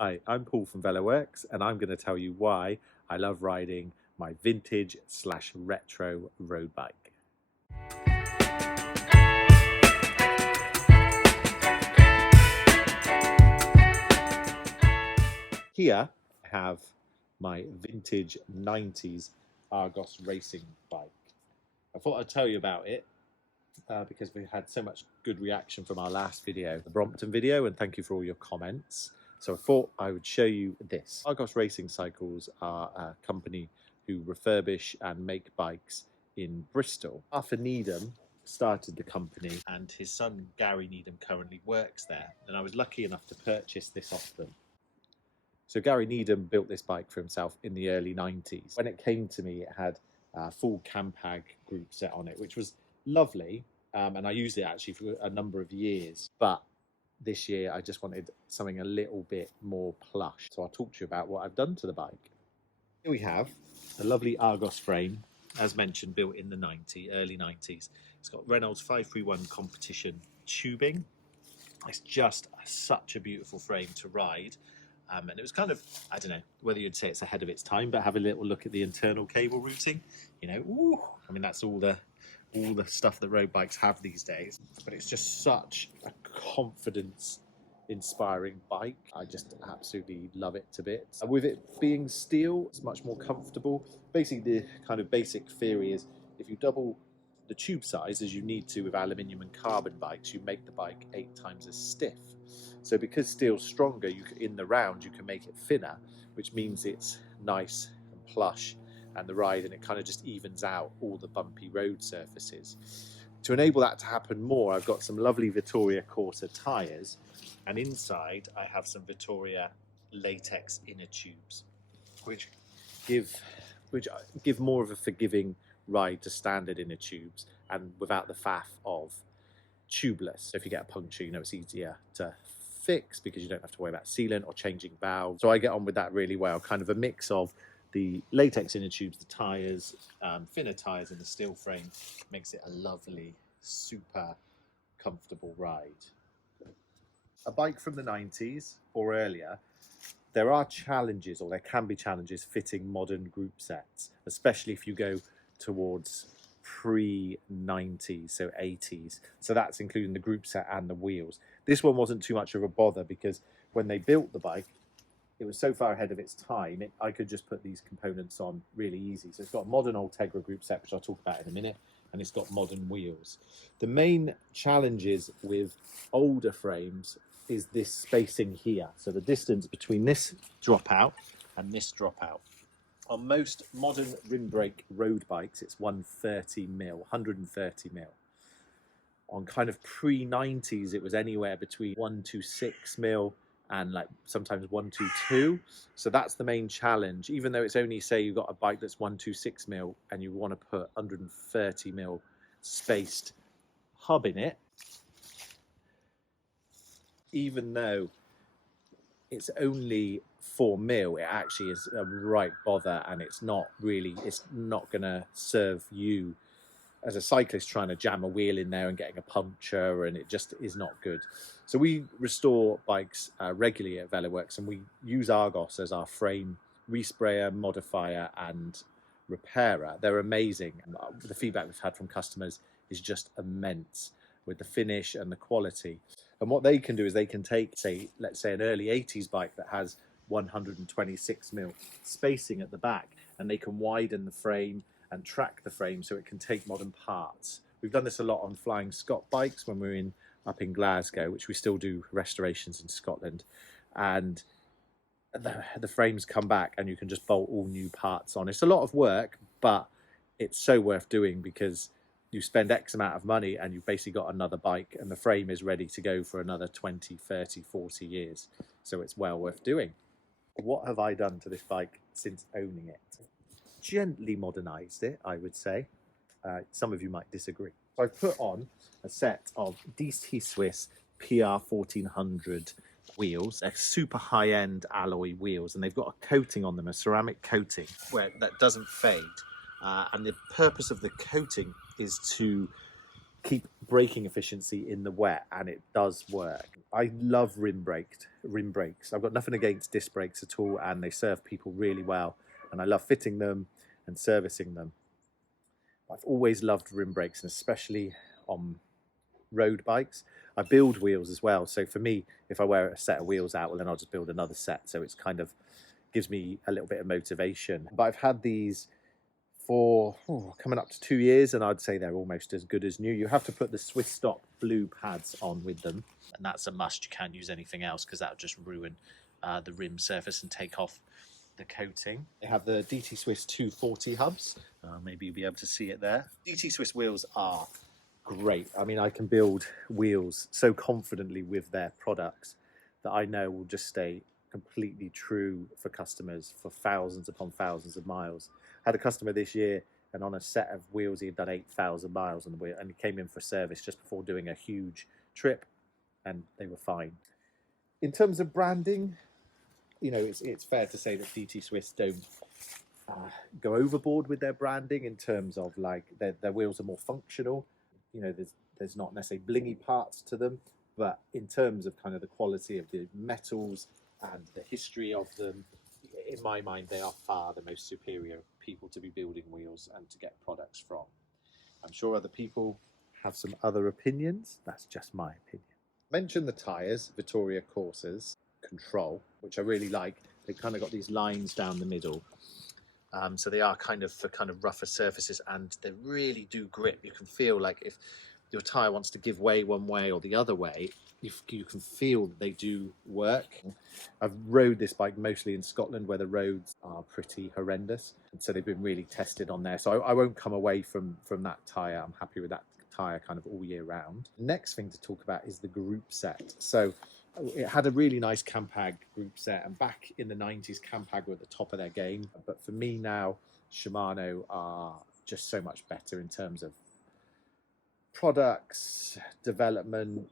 Hi, I'm Paul from VeloWorks, and I'm going to tell you why I love riding my vintage/retro road bike. Here I have my vintage 90s Argos racing bike. I thought I'd tell you about it because we had so much good reaction from our last video, the Brompton video, and thank you for all your comments. So I thought I would show you this. Argos Racing Cycles are a company who refurbish and make bikes in Bristol. Arthur Needham started the company and his son Gary Needham currently works there, and I was lucky enough to purchase this off them. So Gary Needham built this bike for himself in the early 90s. When it came to me, it had a full Campag Groupset on it, which was lovely, and I used it actually for a number of years, but this year I just wanted something a little bit more plush. So I'll talk to you about what I've done to the bike. Here we have a lovely Argos frame, as mentioned, built in the early 90s. It's got Reynolds 531 competition tubing. It's just such a beautiful frame to ride. And it was kind of, I don't know whether you'd say it's ahead of its time, but have a little look at the internal cable routing. You know, ooh, I mean, that's all the stuff that road bikes have these days. But it's just such a confidence-inspiring bike. I just absolutely love it to bits. With it being steel, it's much more comfortable. Basically, the kind of basic theory is if you double the tube size as you need to with aluminium and carbon bikes, you make the bike 8 times as stiff. So because steel's stronger, in the round you can make it thinner, which means it's nice and plush and the ride, and it kind of just evens out all the bumpy road surfaces. To enable that to happen more, I've got some lovely Vittoria Corsa tyres, and inside I have some Vittoria latex inner tubes, which give more of a forgiving ride to standard inner tubes and without the faff of tubeless. So if you get a puncture, you know it's easier to fix because you don't have to worry about sealant or changing valves. So I get on with that really well. Kind of a mix of the latex inner tubes, the tyres, thinner tyres and the steel frame makes it a lovely, super comfortable ride. A bike from the 90s or earlier, there are challenges, or there can be challenges, fitting modern group sets, especially if you go towards pre-90s, so 80s. So that's including the group set and the wheels. This one wasn't too much of a bother because when they built the bike, it was so far ahead of its time, I could just put these components on really easy. So it's got a modern Ultegra group set, which I'll talk about in a minute, and it's got modern wheels. The main challenges with older frames is this spacing here. So the distance between this dropout and this dropout. On most modern rim brake road bikes, it's 130 mil. On kind of pre-90s, it was anywhere between 126 mil and like sometimes 122. So that's the main challenge. Even though it's only, say you've got a bike that's 126 mil and you want to put 130 mil spaced hub in it, even though it's only 4 mil, it actually is a right bother, and it's not going to serve you as a cyclist trying to jam a wheel in there and getting a puncture, and it just is not good. So we restore bikes regularly at VeloWorks, and we use Argos as our frame resprayer, modifier and repairer. They're amazing. The feedback we've had from customers is just immense with the finish and the quality. And what they can do is they can take, let's say an early 80s bike that has 126 mil spacing at the back, and they can widen the frame and track the frame so it can take modern parts. We've done this a lot on Flying Scot bikes when we were up in Glasgow, which we still do restorations in Scotland, and the frames come back and you can just bolt all new parts on. It's a lot of work, but it's so worth doing because you spend X amount of money and you've basically got another bike, and the frame is ready to go for another 20, 30, 40 years. So it's well worth doing. What have I done to this bike since owning it? Gently modernised it, I would say. Some of you might disagree. So I've put on a set of DC Swiss PR 1400 wheels. They're super high-end alloy wheels, and they've got a coating on them, a ceramic coating, that doesn't fade. And the purpose of the coating is to keep braking efficiency in the wet, and it does work. I love rim brakes. I've got nothing against disc brakes at all, and they serve people really well, and I love fitting them and servicing them. I've always loved rim brakes, and especially on road bikes. I build wheels as well, so for me, if I wear a set of wheels out, well, then I'll just build another set, so it's kind of gives me a little bit of motivation. But I've had these for coming up to 2 years, and I'd say they're almost as good as new. You have to put the Swiss stock blue pads on with them, and that's a must. You can't use anything else because that would just ruin the rim surface and take off the coating. They have the DT Swiss 240 hubs. Maybe you'll be able to see it there. DT Swiss wheels are great. I mean, I can build wheels so confidently with their products that I know will just stay completely true for customers for thousands upon thousands of miles. I had a customer this year, and on a set of wheels he had done 8,000 miles on the wheel, and he came in for service just before doing a huge trip, and they were fine. In terms of branding, you know, it's fair to say that DT Swiss don't go overboard with their branding in terms of like their wheels are more functional. You know, there's not necessarily blingy parts to them, but in terms of kind of the quality of the metals and the history of them, in my mind, they are far the most superior people to be building wheels and to get products from. I'm sure other people have some other opinions. That's just my opinion. Mention the tyres, Vittoria Corsas Control, which I really like. They've kind of got these lines down the middle. So they are kind of for kind of rougher surfaces, and they really do grip. You can feel like if your tyre wants to give way one way or the other way, you can feel that they do work. I've rode this bike mostly in Scotland where the roads are pretty horrendous, and so they've been really tested on there. So I won't come away from that tyre. I'm happy with that tyre kind of all year round. Next thing to talk about is the Groupset. So it had a really nice Campag Groupset, and back in the 90s Campag were at the top of their game, but for me now Shimano are just so much better in terms of products, development,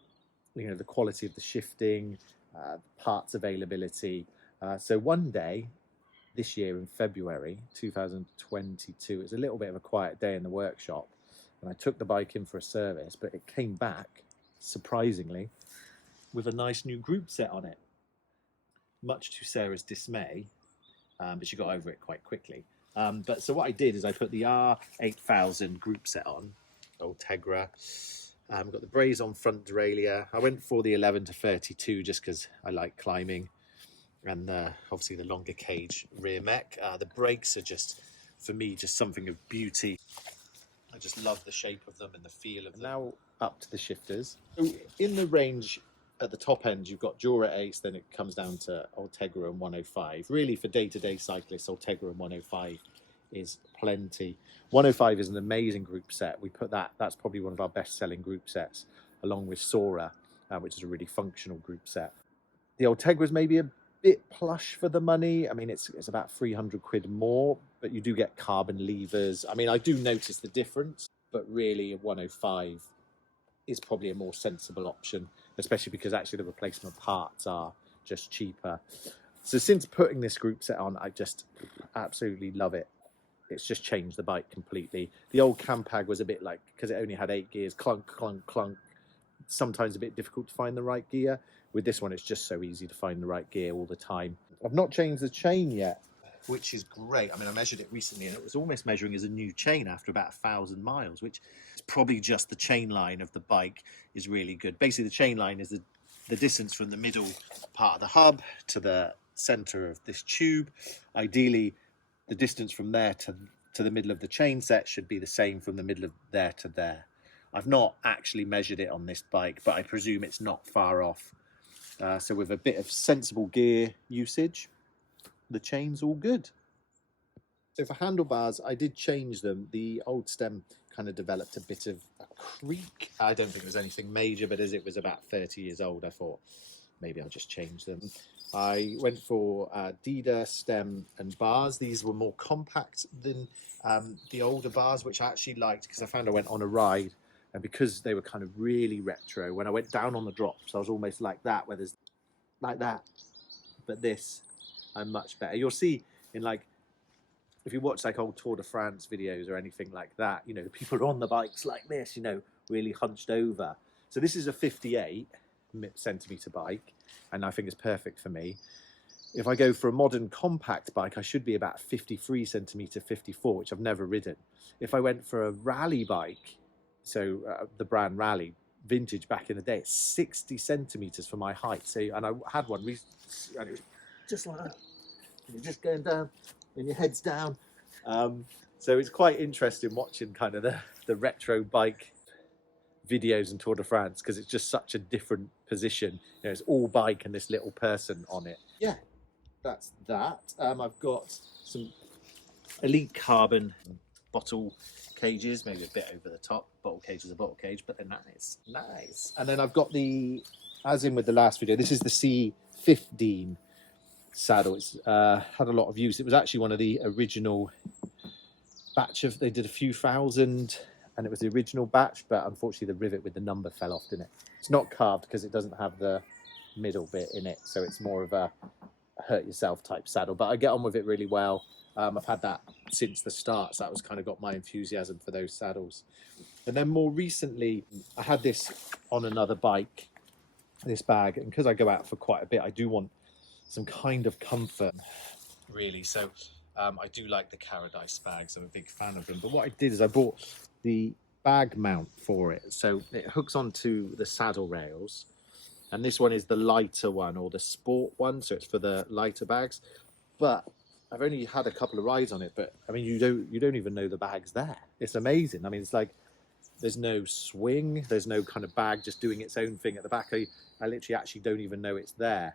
you know, the quality of the shifting, parts availability. So one day this year in February 2022, it was a little bit of a quiet day in the workshop, and I took the bike in for a service, but it came back surprisingly with a nice new Groupset on it, much to Sarah's dismay, but she got over it quite quickly. But so what I did is I put the R8000 Groupset on, Ultegra. Got the Braze-on front derailleur. I went for the 11 to 32 just because I like climbing, and obviously the longer cage rear mech. The brakes are just, for me, just something of beauty. I just love the shape of them and the feel of them. Now up to the shifters. So in the range, at the top end, you've got Dura Ace, then it comes down to Ultegra and 105. Really, for day-to-day cyclists, Ultegra and 105 is plenty. 105 is an amazing group set. We put that's probably one of our best-selling group sets, along with Sora, which is a really functional group set. The Ultegra is maybe a bit plush for the money. I mean, it's about 300 quid more, but you do get carbon levers. I mean, I do notice the difference, but really a 105 is probably a more sensible option, especially because actually the replacement parts are just cheaper. So since putting this group set on, I just absolutely love it. It's just changed the bike completely. The old Campag was a bit like, because it only had 8 gears, clunk, clunk, clunk, sometimes a bit difficult to find the right gear. With this one, it's just so easy to find the right gear all the time. I've not changed the chain yet, which is great. I mean, I measured it recently, and it was almost measuring as a new chain after about 1,000 miles, which is probably just the chain line of the bike is really good. Basically, the chain line is the distance from the middle part of the hub to the center of this tube. Ideally, the distance from there to the middle of the chain set should be the same from the middle of there to there. I've not actually measured it on this bike, but I presume it's not far off. So with a bit of sensible gear usage, the chain's all good. So for handlebars, I did change them. The old stem kind of developed a bit of a creak. I don't think it was anything major, but as it was about 30 years old, I thought maybe I'll just change them. I went for Deda stem and bars. These were more compact than the older bars, which I actually liked because I found I went on a ride, and because they were kind of really retro, when I went down on the drops, I was almost like that, where there's like that. But this, I'm much better. You'll see in like, if you watch like old Tour de France videos or anything like that, you know, people are on the bikes like this, you know, really hunched over. So this is a 58 centimetre bike, and I think it's perfect for me. If I go for a modern compact bike, I should be about 53 centimetre, 54, which I've never ridden. If I went for a rally bike, so the brand Rally, vintage back in the day, it's 60 centimetres for my height. So, and I had one recently, and it was just like that. You're just going down, and your head's down. So it's quite interesting watching kind of the retro bike videos and Tour de France, because it's just such a different position. You know, it's all bike and this little person on it. Yeah, that's that. I've got some Elite Carbon bottle cages, maybe a bit over the top. Bottle cage is a bottle cage, but they're nice. Nice. And then I've got the, as in with the last video, this is the C15 saddle. It's had a lot of use. It was actually one of the original batch of, they did a few thousand, and it was the original batch, but unfortunately the rivet with the number fell off, didn't it? It's not carved because it doesn't have the middle bit in it, so it's more of a hurt yourself type saddle, but I get on with it really well. I've had that since the start, so that was kind of got my enthusiasm for those saddles. And then more recently, I had this on another bike, this bag, and because I go out for quite a bit, I do want some kind of comfort, really. So I do like the Carradice bags. I'm a big fan of them. But what I did is I bought the bag mount for it. So it hooks onto the saddle rails. And this one is the lighter one, or the sport one. So it's for the lighter bags. But I've only had a couple of rides on it. But I mean, you don't even know the bag's there. It's amazing. I mean, it's like there's no swing. There's no kind of bag just doing its own thing at the back. I literally actually don't even know it's there.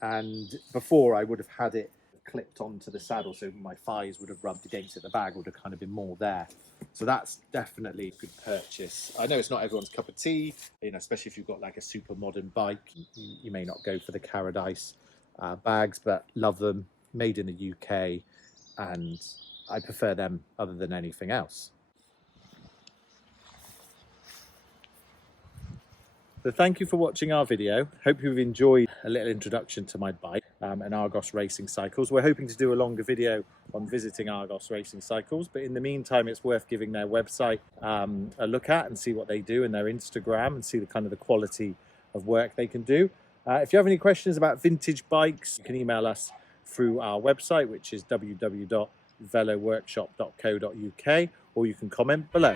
And before I would have had it clipped onto the saddle, so my thighs would have rubbed against it. The bag would have kind of been more there. So that's definitely a good purchase. I know it's not everyone's cup of tea, you know, especially if you've got like a super modern bike. You may not go for the Carradice bags, but love them. Made in the UK, and I prefer them other than anything else. So thank you for watching our video. Hope you've enjoyed a little introduction to my bike and Argos Racing Cycles. We're hoping to do a longer video on visiting Argos Racing Cycles, but in the meantime, it's worth giving their website a look at and see what they do, and their Instagram, and see the kind of the quality of work they can do. If you have any questions about vintage bikes, you can email us through our website, which is www.veloworkshop.co.uk, or you can comment below.